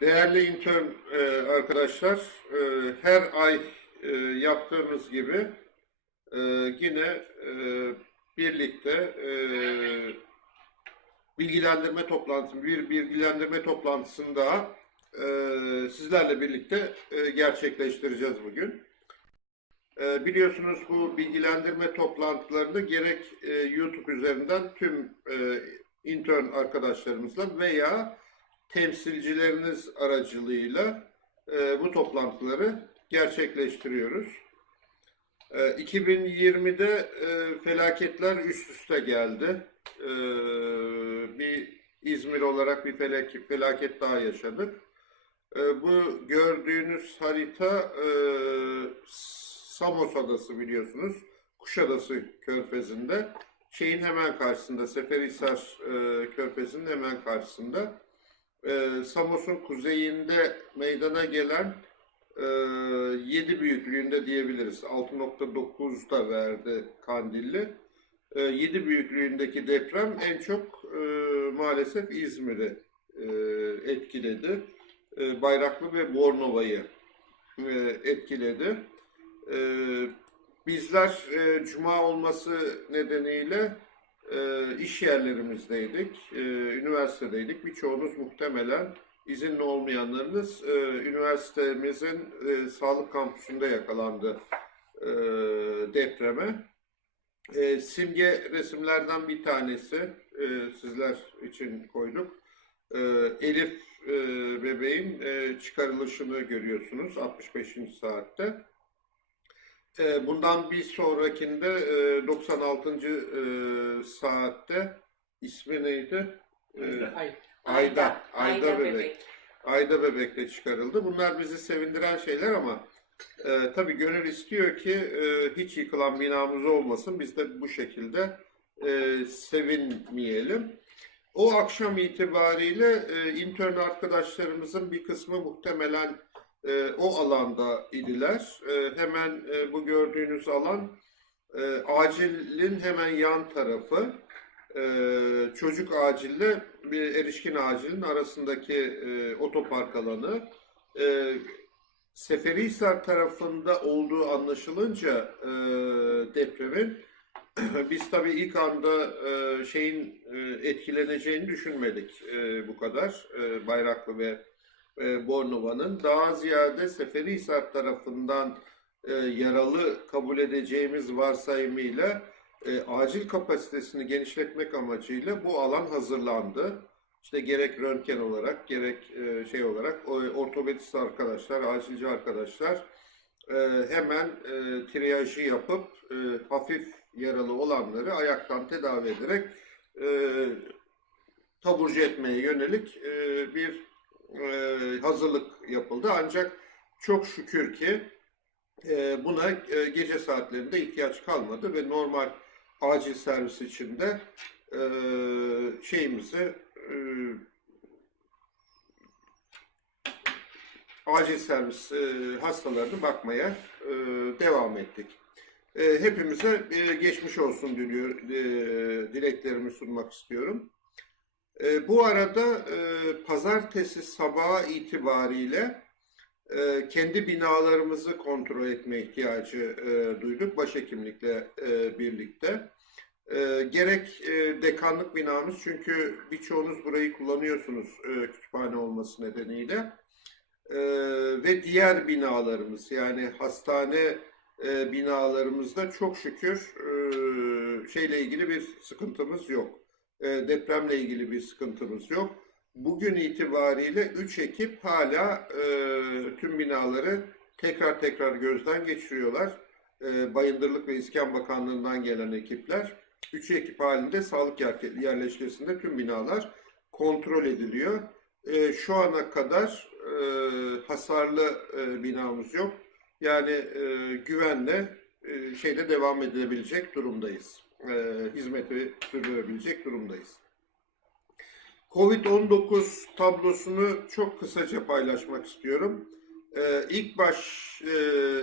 Değerli intern e, arkadaşlar, e, her ay e, yaptığımız gibi yine birlikte bilgilendirme toplantısı, bir bilgilendirme toplantısını daha sizlerle birlikte gerçekleştireceğiz bugün. Biliyorsunuz bu bilgilendirme toplantılarını gerek YouTube üzerinden tüm intern arkadaşlarımızla veya temsilcileriniz aracılığıyla e, bu toplantıları gerçekleştiriyoruz. E, 2020'de e, felaketler üst üste geldi. E, bir İzmir olarak bir felaket, felaket daha yaşadık. E, bu gördüğünüz harita e, Samos Adası biliyorsunuz. Kuşadası Körfezi'nde. Şeyin hemen karşısında, Seferihisar e, Körfezi'nin hemen karşısında e, Samos'un kuzeyinde meydana gelen e, 7 büyüklüğünde diyebiliriz. 6.9 da verdi Kandilli. E, 7 büyüklüğündeki deprem en çok e, maalesef İzmir'i e, etkiledi. E, Bayraklı ve Bornova'yı e, etkiledi. E, bizler e, Cuma olması nedeniyle e, iş yerlerimizdeydik, e, üniversitedeydik. Birçoğunuz muhtemelen izinli olmayanlarınız e, üniversitemizin e, sağlık kampüsünde yakalandı e, depreme. E, simge resimlerden bir tanesi e, sizler için koyduk. E, Elif e, bebeğin e, çıkarılışını görüyorsunuz 65. saatte. E, Bundan bir sonrakinde e, 96. e, saatte ismi neydi? E, Ay. Ayda, Ayda Ayda bebek. bebek. Ayda bebekle çıkarıldı. Bunlar bizi sevindiren şeyler ama e, tabii gönül istiyor ki e, hiç yıkılan binamız olmasın. Biz de bu şekilde e, sevinmeyelim. O akşam itibariyle e, intern arkadaşlarımızın bir kısmı muhtemelen e, o alanda idiler. E, hemen e, bu gördüğünüz alan e, acilin hemen yan tarafı. E, çocuk acille bir erişkin acilin arasındaki e, otopark alanı. E, Seferihisar tarafında olduğu anlaşılınca e, depremin biz tabii ilk anda e, şeyin e, etkileneceğini düşünmedik e, bu kadar e, Bayraklı ve e, Bornova'nın. Daha ziyade Seferihisar tarafından e, yaralı kabul edeceğimiz varsayımıyla e, acil kapasitesini genişletmek amacıyla bu alan hazırlandı. İşte gerek röntgen olarak gerek e, şey olarak ortopedist arkadaşlar, acilci arkadaşlar e, hemen e, triyajı yapıp e, hafif yaralı olanları ayaktan tedavi ederek e, taburcu etmeye yönelik e, bir e, hazırlık yapıldı. Ancak çok şükür ki e, buna e, gece saatlerinde ihtiyaç kalmadı ve normal acil servis içinde şeyimizi acil servis e, hastalarına bakmaya devam ettik. Hepimize geçmiş olsun diliyor, dileklerimi sunmak istiyorum. E, bu arada e, pazartesi sabahı itibariyle e, kendi binalarımızı kontrol etme ihtiyacı e, duyduk başhekimlikle e, birlikte. E, gerek e, dekanlık binamız çünkü birçoğunuz burayı kullanıyorsunuz e, kütüphane olması nedeniyle. E, ve diğer binalarımız yani hastane e, binalarımızda çok şükür e, şeyle ilgili bir sıkıntımız yok. E, depremle ilgili bir sıkıntımız yok. Bugün itibariyle 3 ekip hala e, tüm binaları tekrar tekrar gözden geçiriyorlar. E, Bayındırlık ve İskan Bakanlığı'ndan gelen ekipler. 3 ekip halinde sağlık yer- yerleşkesinde tüm binalar kontrol ediliyor. Şu ana kadar hasarlı binamız yok. Yani güvenle şeyde devam edebilecek durumdayız. E, hizmeti sürdürebilecek durumdayız. Covid-19 tablosunu çok kısaca paylaşmak istiyorum. Ee, ilk baş e,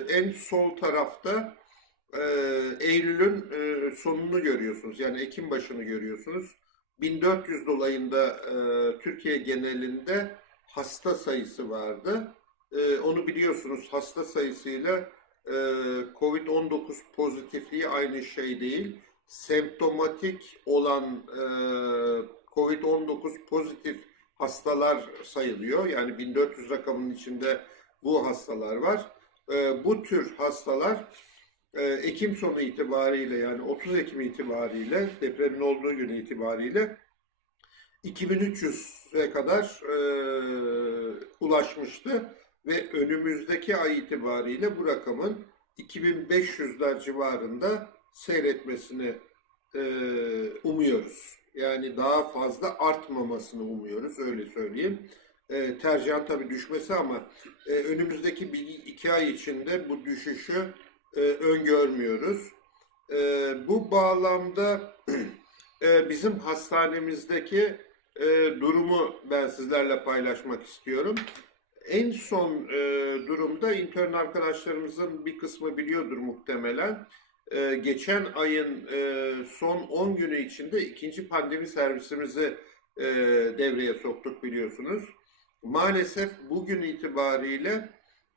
en sol tarafta e, Eylül'ün e, sonunu görüyorsunuz. Yani Ekim başını görüyorsunuz. 1400 dolayında e, Türkiye genelinde hasta sayısı vardı. Ee, onu biliyorsunuz hasta sayısıyla e, COVID-19 pozitifliği aynı şey değil. Semptomatik olan e, COVID-19 pozitif hastalar sayılıyor. Yani 1400 rakamının içinde bu hastalar var. E, bu tür hastalar e, Ekim sonu itibariyle yani 30 Ekim itibariyle depremin olduğu gün itibariyle 2300'e kadar e, ulaşmıştı ve önümüzdeki ay itibariyle bu rakamın 2500'ler civarında seyretmesini e, umuyoruz. Yani daha fazla artmamasını umuyoruz öyle söyleyeyim. E, tercihen tabii düşmesi ama e, önümüzdeki bir iki ay içinde bu düşüşü e, öngörmüyoruz. E, bu bağlamda e, bizim hastanemizdeki e, durumu ben sizlerle paylaşmak istiyorum. En son e, durumda intern arkadaşlarımızın bir kısmı biliyordur muhtemelen. E, geçen ayın e, son 10 günü içinde ikinci pandemi servisimizi e, devreye soktuk biliyorsunuz. Maalesef bugün itibariyle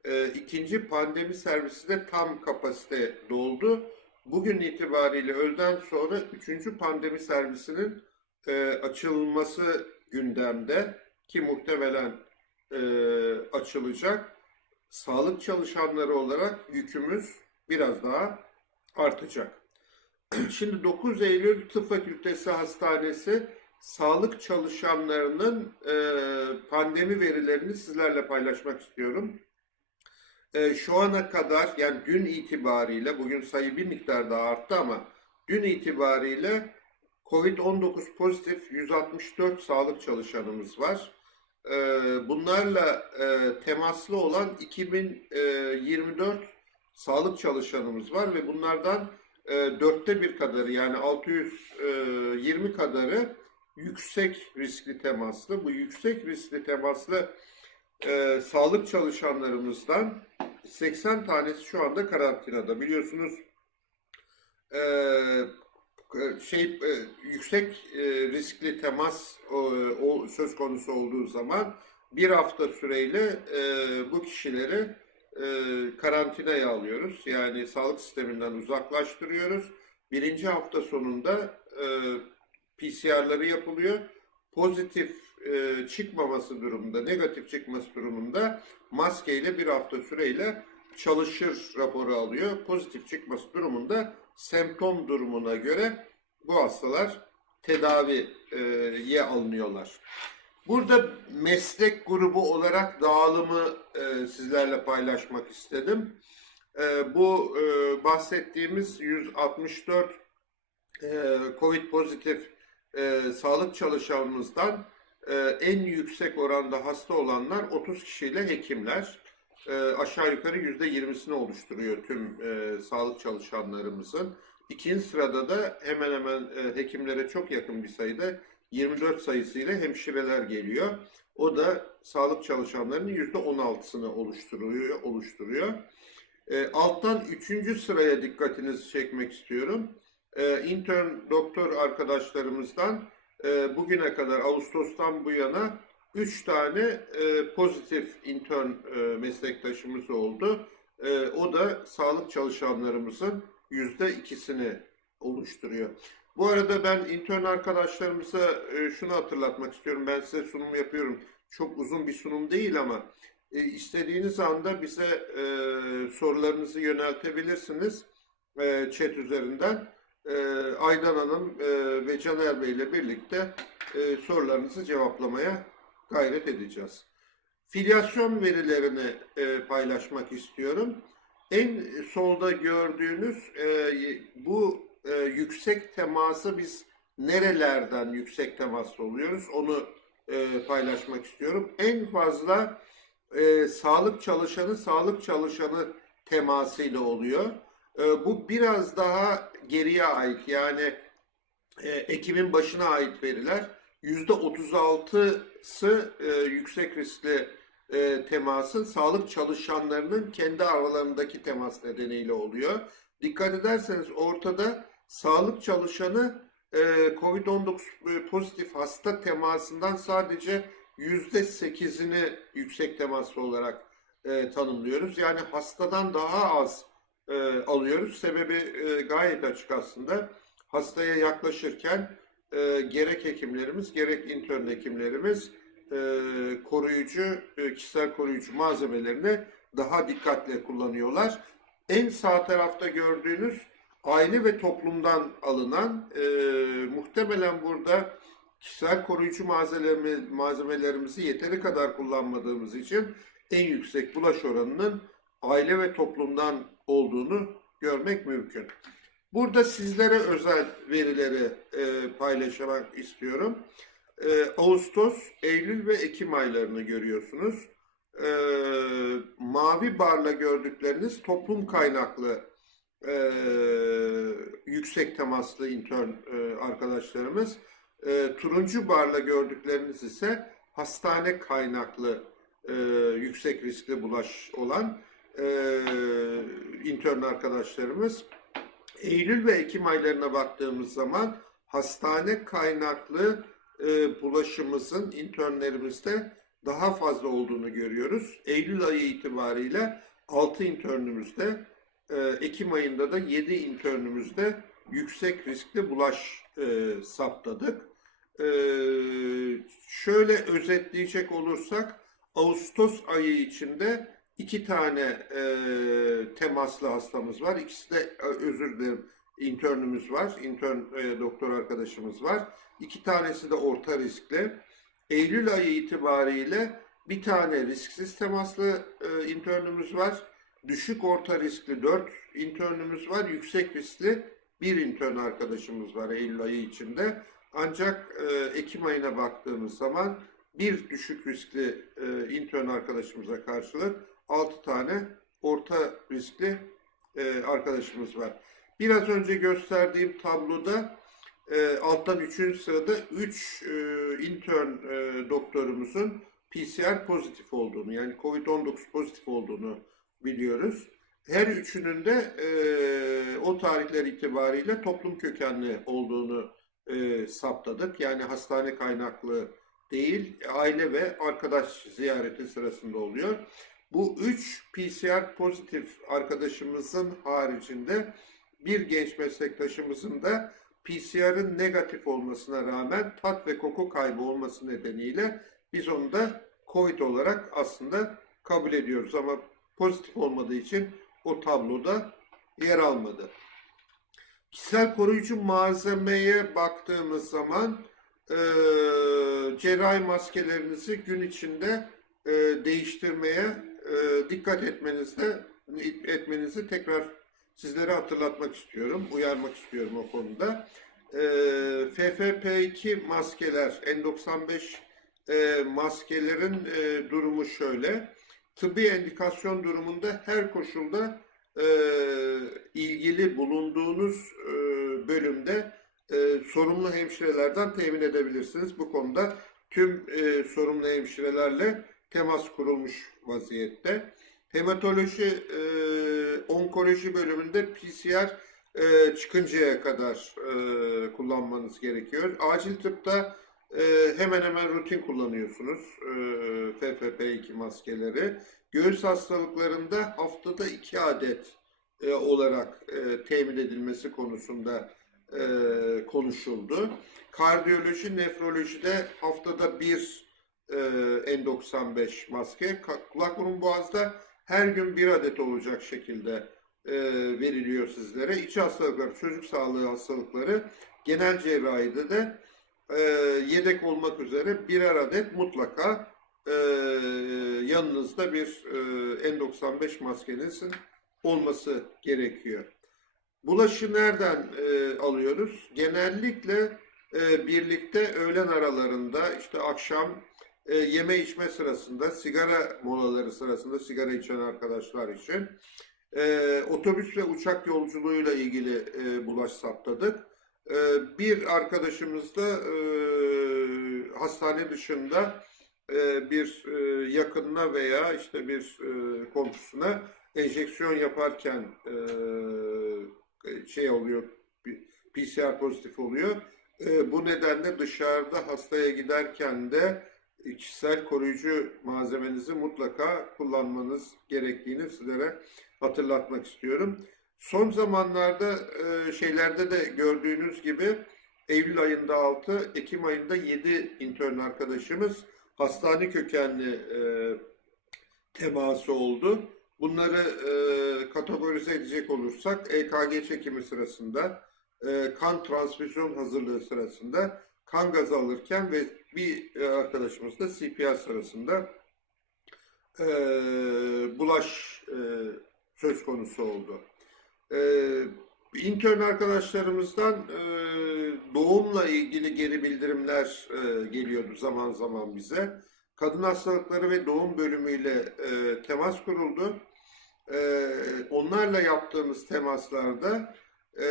e, ikinci pandemi servisi de tam kapasite doldu. Bugün itibariyle öğleden sonra üçüncü pandemi servisinin açılması gündemde ki muhtemelen açılacak. Sağlık çalışanları olarak yükümüz biraz daha artacak. Şimdi 9 Eylül Tıp Fakültesi Hastanesi sağlık çalışanlarının e, pandemi verilerini sizlerle paylaşmak istiyorum. E, şu ana kadar yani dün itibariyle bugün sayı bir miktar daha arttı ama dün itibariyle COVID-19 pozitif 164 sağlık çalışanımız var. E, bunlarla e, temaslı olan 2024 sağlık çalışanımız var ve bunlardan e, dörtte bir kadarı yani 620 kadarı yüksek riskli temaslı. Bu yüksek riskli temaslı e, sağlık çalışanlarımızdan 80 tanesi şu anda karantinada. Biliyorsunuz e, şey e, yüksek e, riskli temas o, o söz konusu olduğu zaman bir hafta süreyle e, bu kişileri e, karantinaya alıyoruz. Yani sağlık sisteminden uzaklaştırıyoruz. Birinci hafta sonunda e, PCR'ları yapılıyor. Pozitif e, çıkmaması durumunda, negatif çıkması durumunda maskeyle bir hafta süreyle çalışır raporu alıyor. Pozitif çıkması durumunda semptom durumuna göre bu hastalar tedaviye alınıyorlar. Burada meslek grubu olarak dağılımı e, sizlerle paylaşmak istedim. E, bu e, bahsettiğimiz 164 e, COVID pozitif e, sağlık çalışanımızdan e, en yüksek oranda hasta olanlar 30 kişiyle hekimler. E, aşağı yukarı %20'sini oluşturuyor tüm e, sağlık çalışanlarımızın. İkinci sırada da hemen hemen e, hekimlere çok yakın bir sayıda 24 sayısıyla hemşireler geliyor. O da sağlık çalışanlarının %16'sını oluşturuyor. oluşturuyor. E, alttan üçüncü sıraya dikkatinizi çekmek istiyorum. E, intern doktor arkadaşlarımızdan e, bugüne kadar Ağustos'tan bu yana 3 tane e, pozitif intern e, meslektaşımız oldu. E, o da sağlık çalışanlarımızın %2'sini oluşturuyor. Bu arada ben intern arkadaşlarımıza e, şunu hatırlatmak istiyorum. Ben size sunum yapıyorum. Çok uzun bir sunum değil ama e, istediğiniz anda bize e, sorularınızı yöneltebilirsiniz chat üzerinden. Aydan Hanım ve Caner Bey ile birlikte sorularınızı cevaplamaya gayret edeceğiz. Filyasyon verilerini paylaşmak istiyorum. En solda gördüğünüz bu e, yüksek teması biz nerelerden yüksek temaslı oluyoruz onu e, paylaşmak istiyorum. En fazla e, sağlık çalışanı sağlık çalışanı temasıyla oluyor. E, bu biraz daha geriye ait yani e, Ekim'in başına ait veriler. %36'sı e, yüksek riskli e, temasın sağlık çalışanlarının kendi aralarındaki temas nedeniyle oluyor. Dikkat ederseniz ortada sağlık çalışanı e, COVID-19 pozitif hasta temasından sadece %8'ini yüksek temaslı olarak e, tanımlıyoruz. Yani hastadan daha az e, alıyoruz. Sebebi e, gayet açık aslında. Hastaya yaklaşırken e, gerek hekimlerimiz gerek intern hekimlerimiz e, koruyucu, e, kişisel koruyucu malzemelerini daha dikkatle kullanıyorlar. En sağ tarafta gördüğünüz aile ve toplumdan alınan e, muhtemelen burada kişisel koruyucu malzemelerimiz, malzemelerimizi yeteri kadar kullanmadığımız için en yüksek bulaş oranının aile ve toplumdan olduğunu görmek mümkün. Burada sizlere özel verileri e, paylaşmak istiyorum. E, Ağustos, Eylül ve Ekim aylarını görüyorsunuz. E, mavi barla gördükleriniz toplum kaynaklı e, yüksek temaslı intern e, arkadaşlarımız. E, turuncu barla gördükleriniz ise hastane kaynaklı e, yüksek riskli bulaş olan e, intern arkadaşlarımız. Eylül ve Ekim aylarına baktığımız zaman hastane kaynaklı e, bulaşımızın internlerimizde daha fazla olduğunu görüyoruz. Eylül ayı itibariyle 6 internümüzde, Ekim ayında da 7 internümüzde yüksek riskli bulaş e, saptadık. E, şöyle özetleyecek olursak Ağustos ayı içinde iki tane e, temaslı hastamız var. İkisi de e, özür dilerim internümüz var. İntern e, doktor arkadaşımız var. İki tanesi de orta riskli. Eylül ayı itibariyle bir tane risksiz temaslı e, internümüz var. Düşük orta riskli 4 internümüz var. Yüksek riskli bir intern arkadaşımız var Eylül ayı içinde. Ancak e, Ekim ayına baktığımız zaman bir düşük riskli e, intern arkadaşımıza karşılık 6 tane orta riskli e, arkadaşımız var. Biraz önce gösterdiğim tabloda e, alttan 3. sırada 3 e, intern e, doktorumuzun PCR pozitif olduğunu yani COVID-19 pozitif olduğunu biliyoruz. Her üçünün de e, o tarihler itibariyle toplum kökenli olduğunu e, saptadık. Yani hastane kaynaklı değil, aile ve arkadaş ziyareti sırasında oluyor. Bu üç PCR pozitif arkadaşımızın haricinde bir genç meslektaşımızın da PCR'ın negatif olmasına rağmen tat ve koku kaybı olması nedeniyle biz onu da COVID olarak aslında kabul ediyoruz ama pozitif olmadığı için o tabloda yer almadı. Kişisel koruyucu malzemeye baktığımız zaman e, cerrahi maskelerinizi gün içinde e, değiştirmeye e, dikkat etmenizde etmenizi tekrar sizlere hatırlatmak istiyorum, uyarmak istiyorum o konuda. E, FFP2 maskeler, N95 e, maskelerin e, durumu şöyle. Tıbbi endikasyon durumunda her koşulda e, ilgili bulunduğunuz e, bölümde e, sorumlu hemşirelerden temin edebilirsiniz. Bu konuda tüm e, sorumlu hemşirelerle temas kurulmuş vaziyette. Hematoloji, e, onkoloji bölümünde PCR e, çıkıncaya kadar e, kullanmanız gerekiyor. Acil tıpta e, hemen hemen rutin kullanıyorsunuz e, FFP2 maskeleri. Göğüs hastalıklarında haftada 2 adet e, olarak e, temin edilmesi konusunda e, konuşuldu. Kardiyoloji, nefrolojide haftada bir e, N95 maske, kulak burun boğazda her gün bir adet olacak şekilde veriliyor sizlere. İç hastalıklar, çocuk sağlığı hastalıkları, genel cerrahide de e, yedek olmak üzere birer adet mutlaka e, yanınızda bir e, N95 maskenizin olması gerekiyor. Bulaşı nereden e, alıyoruz? Genellikle e, birlikte öğlen aralarında işte akşam e, yeme içme sırasında sigara molaları sırasında sigara içen arkadaşlar için e, otobüs ve uçak yolculuğuyla ilgili e, bulaş saptadık. E, bir arkadaşımız da e, hastane dışında e, bir e, yakınına veya işte bir komşusuna enjeksiyon yaparken şey oluyor, PCR pozitif oluyor. Bu nedenle dışarıda hastaya giderken de kişisel koruyucu malzemenizi mutlaka kullanmanız gerektiğini sizlere hatırlatmak istiyorum. Son zamanlarda e, şeylerde de gördüğünüz gibi Eylül ayında 6, Ekim ayında 7 intern arkadaşımız hastane kökenli e, teması oldu. Bunları e, kategorize edecek olursak EKG çekimi sırasında, e, kan transfüzyon hazırlığı sırasında, kan gazı alırken ve bir e, arkadaşımız da CPR sırasında e, bulaş e, söz konusu oldu. E, intern arkadaşlarımızdan e, doğumla ilgili geri bildirimler e, geliyordu zaman zaman bize. Kadın hastalıkları ve doğum bölümüyle e, temas kuruldu. E, onlarla yaptığımız temaslarda e,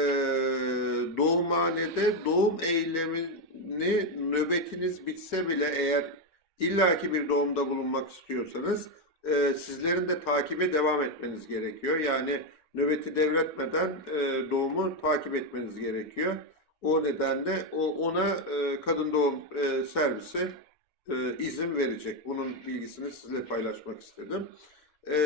doğumhanede doğum eylemini nöbetiniz bitse bile eğer illaki bir doğumda bulunmak istiyorsanız e, sizlerin de takibe devam etmeniz gerekiyor. Yani nöbeti devretmeden e, doğumu takip etmeniz gerekiyor. O nedenle o ona e, kadın doğum e, servisi e, izin verecek. Bunun bilgisini sizle paylaşmak istedim. E,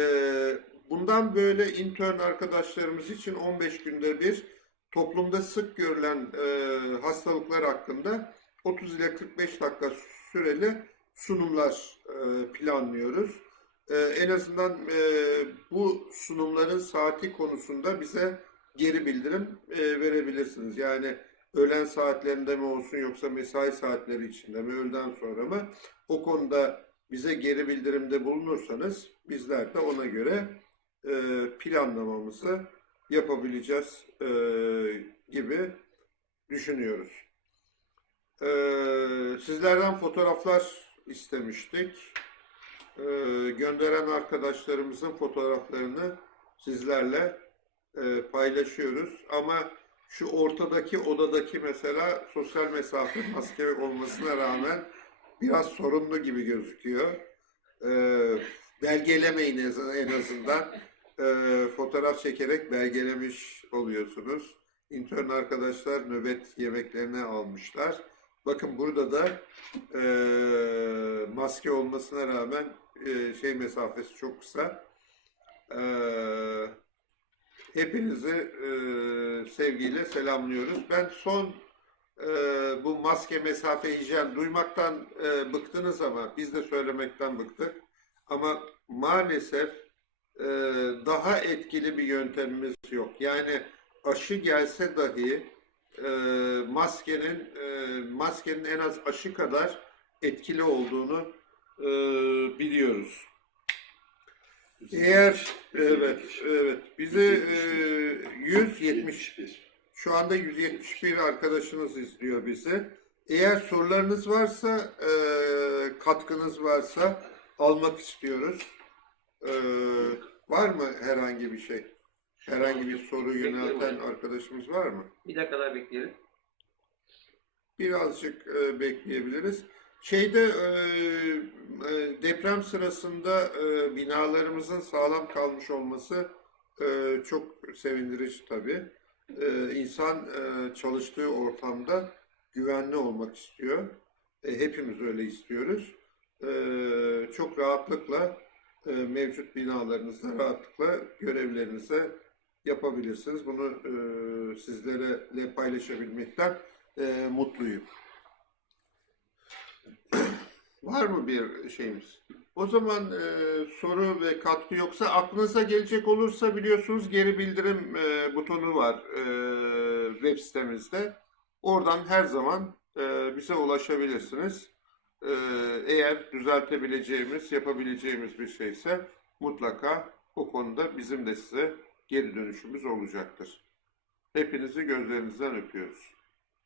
bundan böyle intern arkadaşlarımız için 15 günde bir toplumda sık görülen e, hastalıklar hakkında 30 ile 45 dakika süreli sunumlar e, planlıyoruz. E, en azından e, bu sunumların saati konusunda bize geri bildirim e, verebilirsiniz. Yani öğlen saatlerinde mi olsun yoksa mesai saatleri içinde mi, öğleden sonra mı? O konuda bize geri bildirimde bulunursanız bizler de ona göre e, planlamamızı yapabileceğiz e, gibi düşünüyoruz. E, sizlerden fotoğraflar istemiştik. E, gönderen arkadaşlarımızın fotoğraflarını sizlerle e, paylaşıyoruz. Ama şu ortadaki odadaki mesela sosyal mesafe maske olmasına rağmen biraz sorunlu gibi gözüküyor. E, belgelemeyin en azından. E, fotoğraf çekerek belgelemiş oluyorsunuz. İntern arkadaşlar nöbet yemeklerini almışlar. Bakın burada da e, maske olmasına rağmen e, şey mesafesi çok kısa. E, hepinizi e, sevgiyle selamlıyoruz. Ben son bu maske mesafe hijyen duymaktan bıktınız ama biz de söylemekten bıktık. Ama maalesef daha etkili bir yöntemimiz yok. Yani aşı gelse dahi maskenin maskenin en az aşı kadar etkili olduğunu e, biliyoruz. Eğer evet evet bizi e, 170 şu anda 171 arkadaşınız izliyor bizi. Eğer sorularınız varsa e, katkınız varsa almak istiyoruz. E, var mı herhangi bir şey? Herhangi bir soru yönelten arkadaşımız var mı? Bir dakika daha bekleyelim. Birazcık e, bekleyebiliriz. Şeyde e, e, deprem sırasında e, binalarımızın sağlam kalmış olması e, çok sevindirici tabii. E, insan e, çalıştığı ortamda güvenli olmak istiyor. Hepimiz öyle istiyoruz. Çok rahatlıkla mevcut binalarınızda rahatlıkla görevlerinize yapabilirsiniz. Bunu e, sizlerle paylaşabilmekten mutluyum. Var mı bir şeyimiz? O zaman e, soru ve katkı yoksa aklınıza gelecek olursa biliyorsunuz geri bildirim e, butonu var e, web sitemizde. Oradan her zaman e, bize ulaşabilirsiniz. E, eğer düzeltebileceğimiz, yapabileceğimiz bir şeyse mutlaka o konuda bizim de size geri dönüşümüz olacaktır. Hepinizi gözlerinizden öpüyoruz.